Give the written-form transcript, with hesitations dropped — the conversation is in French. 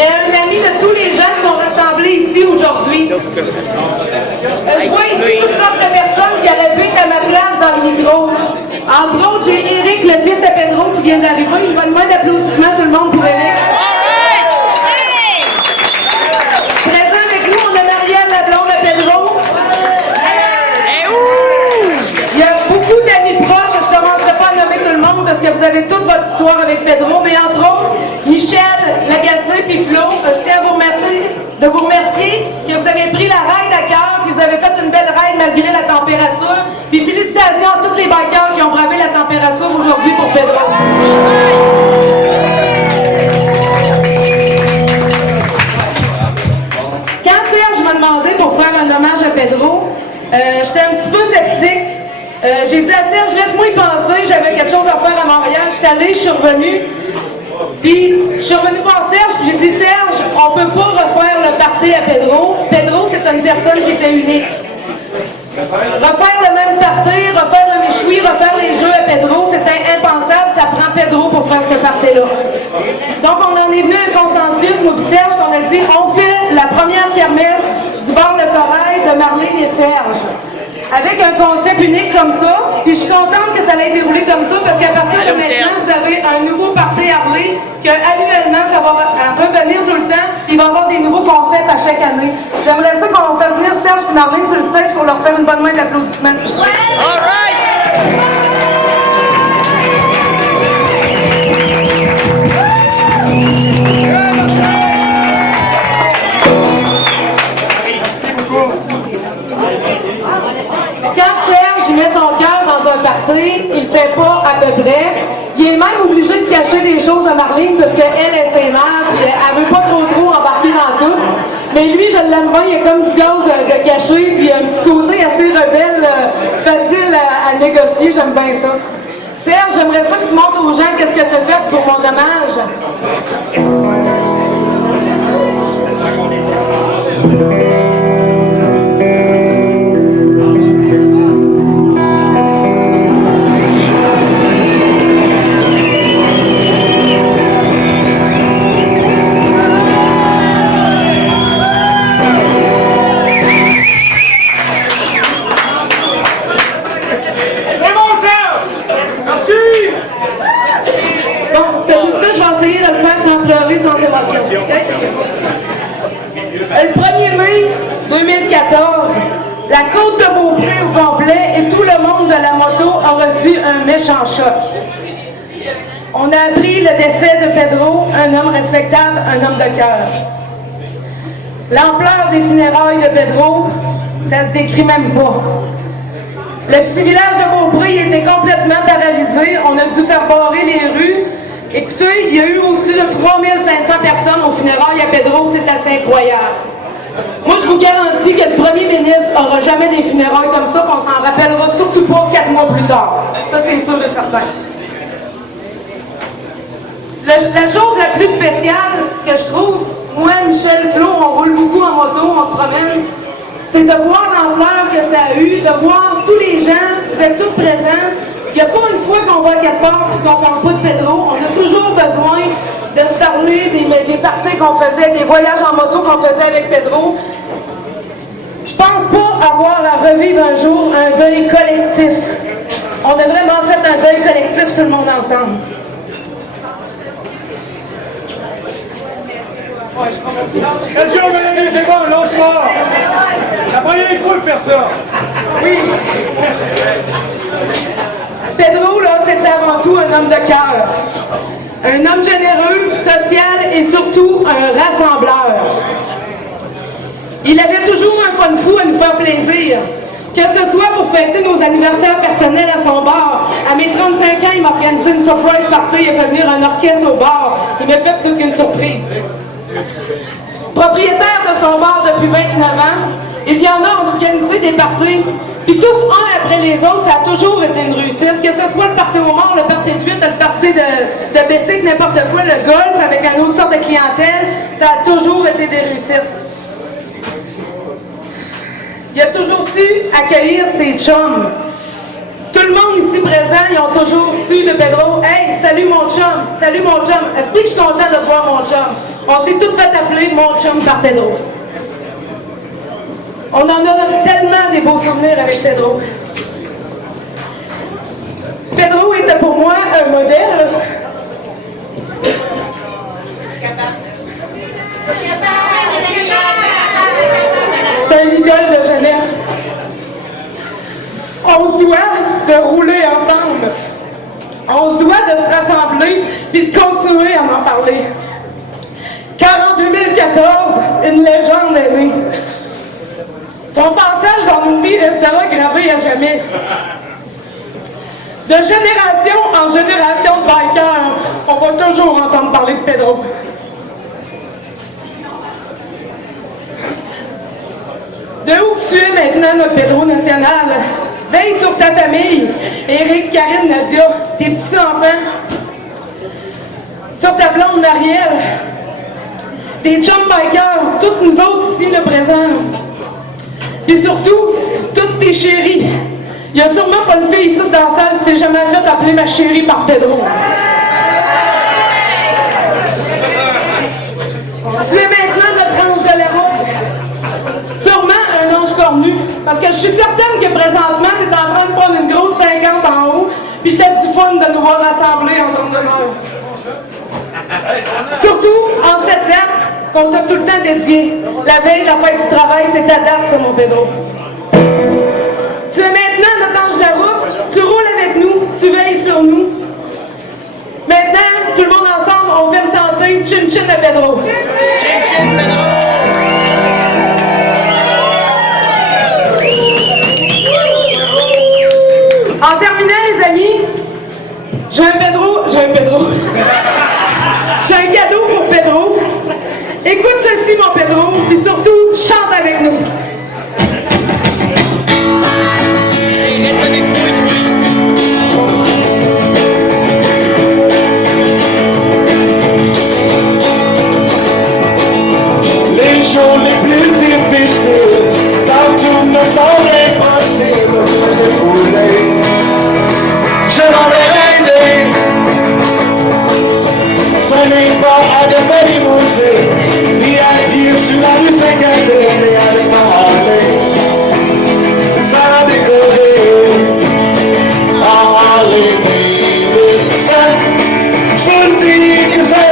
mais un ami de tous les gens qui sont rassemblés ici aujourd'hui. Je vois ici toutes sortes de personnes qui auraient pu être à ma place dans le micro. Entre autres, j'ai Éric, le fils de Pedro, qui vient d'arriver. Une bonne main d'applaudissements, tout le monde, pour Éric. Présent avec nous, on a Marielle, la blonde de Pedro. Il y a beaucoup d'amis proches, je ne commencerai pas à nommer tout le monde parce que vous avez toute votre histoire avec Pedro, mais entre autres, Michel, Lagacé puis Flo, je tiens à vous remercier que vous avez pris la ride à cœur, que vous avez fait une belle ride malgré la température. Puis félicitations à tous les bikers qui ont bravé la température aujourd'hui pour Pedro. Quand Serge m'a demandé pour faire un hommage à Pedro, j'étais un petit peu sceptique. J'ai dit à Serge, laisse-moi y penser, j'avais quelque chose à faire à Montréal. Je suis allée, je suis revenue. Puis, je suis revenue voir Serge, puis j'ai dit, Serge, on peut pas refaire le party à Pedro. Pedro, c'est une personne qui était unique. Refaire le même party, refaire le méchoui, refaire les jeux à Pedro, c'était impensable, ça prend Pedro pour faire ce party-là. Donc, on en est venu à un consensus, moi puis Serge, qu'on a dit, on fait la première kermesse du bar Le Corail de Marlène et Serge. Avec un concept unique comme ça, puis je suis contente que ça ait déroulé comme ça, parce qu'à partir de maintenant, vous avez un nouveau party Harley, que annuellement, ça va revenir tout le temps, puis il va y avoir des nouveaux concepts à chaque année. J'aimerais ça qu'on fasse venir Serge et Marlène sur le stage pour leur faire une bonne main d'applaudissements. All right! Quand Serge il met son cœur dans un party, il ne fait pas à peu près. Il est même obligé de cacher des choses à Marlène parce qu'elle est sénère et elle veut pas trop embarquer dans tout. Mais lui, je l'aime bien, il y a comme du gaz de caché puis un petit côté assez rebelle, facile à négocier, j'aime bien ça. Serge, j'aimerais ça que tu montres aux gens qu'est-ce que tu as fait pour mon hommage. Sans émotion. Okay? Le 1er mai 2014, la côte de Beaupré au complet et tout le monde de la moto a reçu un méchant choc. On a appris le décès de Pedro, un homme respectable, un homme de cœur. L'ampleur des funérailles de Pedro, ça se décrit même pas. Le petit village de Beaupré était complètement paralysé. On a dû faire barrer les rues. Écoutez, il y a eu au-dessus de 3500 personnes aux funérailles à Pedro, c'est assez incroyable. Moi, je vous garantis que le premier ministre n'aura jamais des funérailles comme ça, qu'on s'en rappellera surtout pas 4 mois plus tard. Ça, c'est sûr et certain. La chose la plus spéciale que je trouve, moi, Michel, Flo, on roule beaucoup en moto, on se promène, c'est de voir l'ampleur que ça a eu, de voir tous les gens, vous êtes tous présents. Il n'y a pas une fois qu'on va à quelque part et qu'on ne parle pas de Pedro. On a toujours besoin de se parler des parties qu'on faisait, des voyages en moto qu'on faisait avec Pedro. Je pense pas avoir à revivre un jour un deuil collectif. On a vraiment fait un deuil collectif, tout le monde ensemble. Attention, mesdames et messieurs, lance-moi! La première école de faire ça! Oui! Pedro, là, c'est avant tout un homme de cœur. Un homme généreux, social et surtout un rassembleur. Il avait toujours un fun fou à nous faire plaisir. Que ce soit pour fêter nos anniversaires personnels à son bar. À mes 35 ans, il m'a organisé une surprise party. Il a fait venir un orchestre au bar. Il m'a fait toute une surprise. Propriétaire de son bar depuis 29 ans, il y en a organisé des parties. Puis tous, un après les autres, ça a toujours été une réussite. Que ce soit le party au mort, le party de 8, le party de bicycle, n'importe quoi, le golf avec une autre sorte de clientèle, ça a toujours été des réussites. Il a toujours su accueillir ses chums. Tout le le monde ici présent, ils ont toujours su de Pedro. Hey, salut mon chum, salut mon chum. Est-ce que je suis content de te voir mon chum? On s'est toutes fait appeler mon chum par Pedro. On en a tellement des beaux souvenirs avec Pedro. Pedro était pour moi un modèle. C'est un idole de jeunesse. On se doit de rouler ensemble. On se doit de se rassembler et de continuer à en parler. Car en 2014, une légende est née. Son passage dans nos vies restera gravé à jamais. De génération en génération de bikers, on va toujours entendre parler de Pedro. De où tu es maintenant, notre Pedro national? Veille sur ta famille, Éric, Karine, Nadia, tes petits-enfants. Sur ta blonde Marielle. Tes chums bikers, toutes nous autres ici, le présent. Et surtout, toutes tes chéries. Il n'y a sûrement pas une fille ici dans la salle qui s'est jamais fait appeler ma chérie par Pedro. Tu es maintenant notre ange de la route. Sûrement un ange cornu. Parce que je suis certaine que présentement, tu es en train de prendre une grosse 50 en haut, puis tu as du fun de nous voir rassemblés en zone d'honneur. Surtout en cette date qu'on t'a tout le temps dédiée. La veille de la fête du travail, c'est ta date, ça, mon Pedro. Tu es maintenant notre ange de la route, tu roules avec nous, tu veilles sur nous. Maintenant, tout le monde ensemble, on fait une santé, chin-chin de Pedro. Chin-chin Pedro. En terminant, les amis, j'ai un cadeau pour Pedro. Écoute ceci, mon Pedro, et surtout, chante avec nous. Les jours les plus difficiles, quand tout me semble impossible de rouler, je m'en vais aider. Ce n'est pas à de belles limousines, ni à pied sur la rue Saint-Catherine, mais avec ma Harley. Ça a décollé, Harley Davidson, je vous le dis que ça